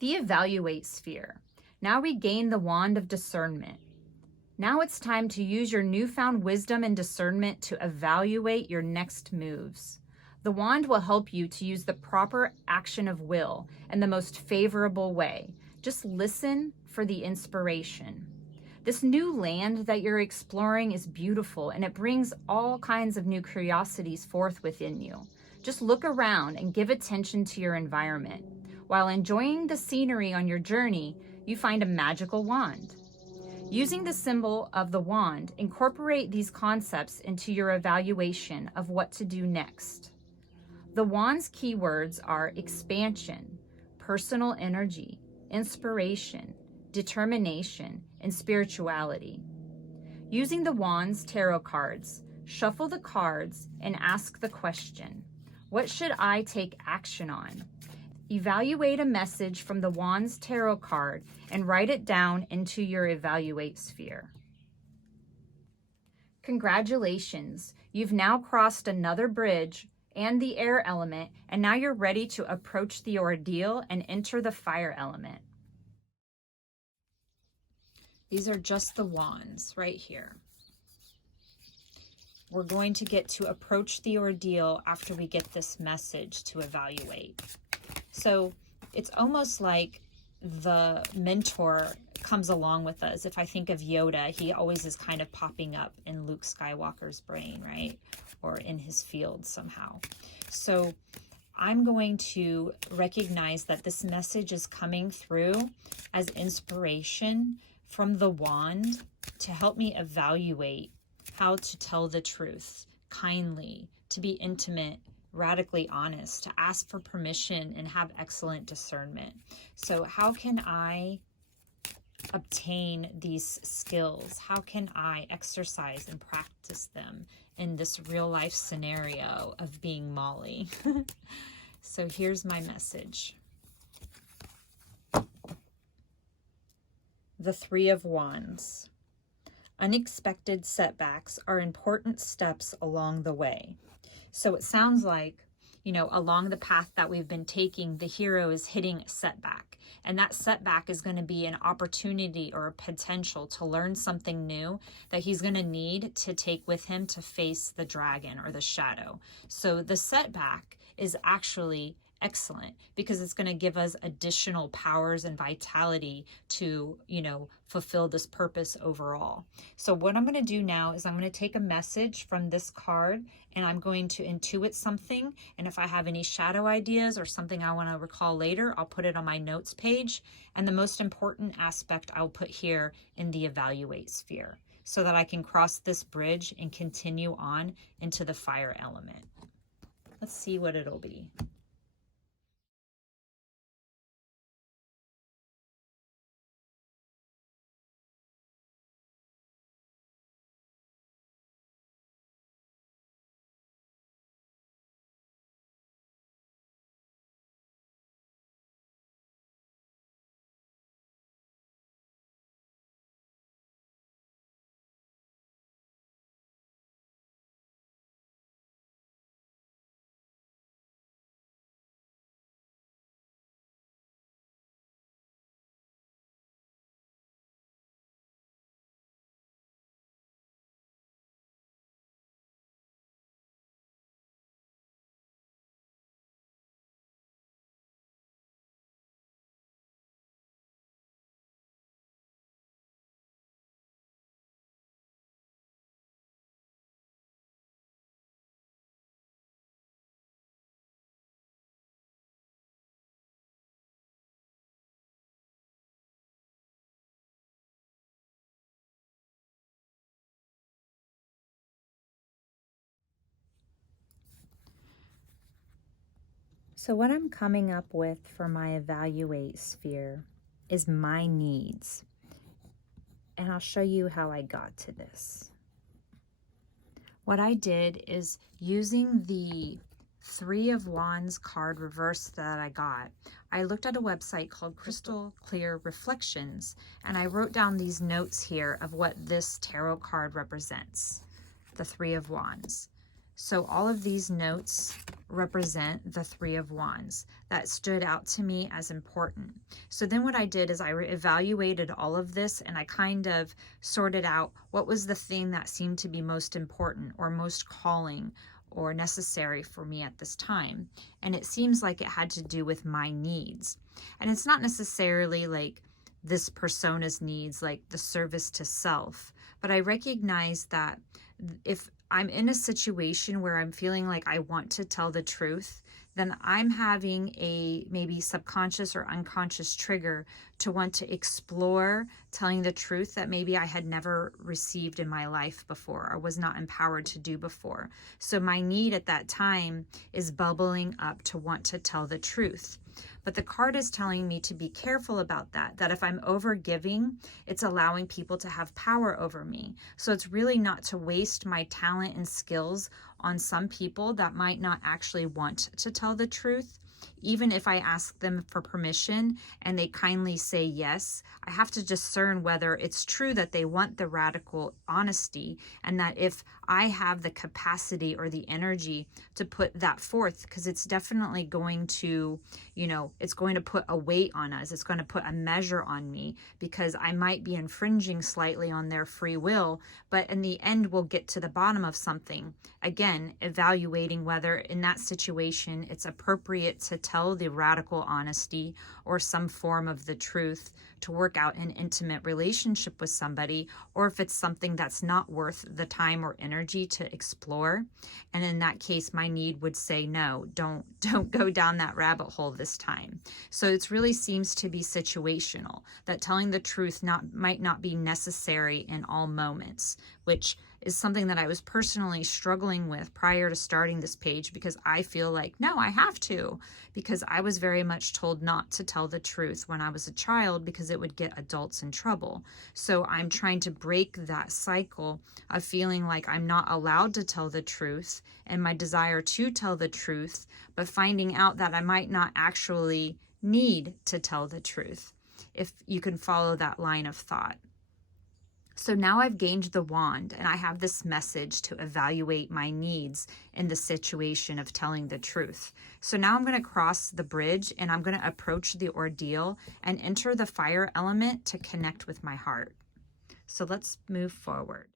The Evaluate sphere. Now regain the wand of discernment. Now it's time to use your newfound wisdom and discernment to evaluate your next moves. The wand will help you to use the proper action of will in the most favorable way. Just listen for the inspiration. This new land that you're exploring is beautiful, and it brings all kinds of new curiosities forth within you. Just look around and give attention to your environment. While enjoying the scenery on your journey, you find a magical wand. Using the symbol of the wand, incorporate these concepts into your evaluation of what to do next. The wand's keywords are expansion, personal energy, inspiration, determination, and spirituality. Using the wand's tarot cards, shuffle the cards and ask the question, what should I take action on? Evaluate a message from the wand's tarot card and write it down into your Evaluate sphere. Congratulations, you've now crossed another bridge and the air element, and now you're ready to approach the ordeal and enter the fire element. These are just the wands right here. We're going to get to approach the ordeal after we get this message to evaluate. So it's almost like the mentor comes along with us. If I think of Yoda, he always is kind of popping up in Luke Skywalker's brain, right? Or in his field somehow. So I'm going to recognize that this message is coming through as inspiration from the wand to help me evaluate how to tell the truth kindly, to be intimate, radically honest, to ask for permission and have excellent discernment. So how can I obtain these skills? How can I exercise and practice them in this real life scenario of being Molly? So here's my message. The Three of Wands. Unexpected setbacks are important steps along the way. So it sounds like, you know, along the path that we've been taking, the hero is hitting a setback. And that setback is going to be an opportunity or a potential to learn something new that he's going to need to take with him to face the dragon or the shadow. So the setback is actually excellent because it's going to give us additional powers and vitality to, you know, fulfill this purpose overall. So what I'm going to do now is I'm going to take a message from this card and I'm going to intuit something. And if I have any shadow ideas or something I want to recall later, I'll put it on my notes page. And the most important aspect I'll put here in the Evaluate sphere so that I can cross this bridge and continue on into the fire element. Let's see what it'll be. So what I'm coming up with for my Evaluate sphere is my needs. And I'll show you how I got to this. What I did is using the Three of Wands card reverse that I got, I looked at a website called Crystal Clear Reflections, and I wrote down these notes here of what this tarot card represents, the Three of Wands. So all of these notes represent the Three of Wands. That stood out to me as important. So then what I did is I evaluated all of this, and I kind of sorted out what was the thing that seemed to be most important or most calling or necessary for me at this time. And it seems like it had to do with my needs. And it's not necessarily like this persona's needs, like the service to self, but I recognize that if I'm in a situation where I'm feeling like I want to tell the truth, then I'm having a maybe subconscious or unconscious trigger to want to explore telling the truth that maybe I had never received in my life before or was not empowered to do before. So my need at that time is bubbling up to want to tell the truth. But the card is telling me to be careful about that if I'm over giving, it's allowing people to have power over me. So it's really not to waste my talent and skills on some people that might not actually want to tell the truth. Even if I ask them for permission and they kindly say yes, I have to discern whether it's true that they want the radical honesty, and that if I have the capacity or the energy to put that forth, because it's definitely going to, it's going to put a weight on us. It's going to put a measure on me because I might be infringing slightly on their free will, but in the end, we'll get to the bottom of something. Again, evaluating whether in that situation it's appropriate to tell the radical honesty or some form of the truth to work out an intimate relationship with somebody, or if it's something that's not worth the time or energy to explore. And in that case, my need would say, no, don't go down that rabbit hole this time. So it really seems to be situational, that telling the truth might not be necessary in all moments, which is something that I was personally struggling with prior to starting this page, because I feel like, no, I have to, because I was very much told not to tell the truth when I was a child because it would get adults in trouble. So I'm trying to break that cycle of feeling like I'm not allowed to tell the truth and my desire to tell the truth, but finding out that I might not actually need to tell the truth, if you can follow that line of thought. So now I've gained the wand and I have this message to evaluate my needs in the situation of telling the truth. So now I'm going to cross the bridge and I'm going to approach the ordeal and enter the fire element to connect with my heart. So let's move forward.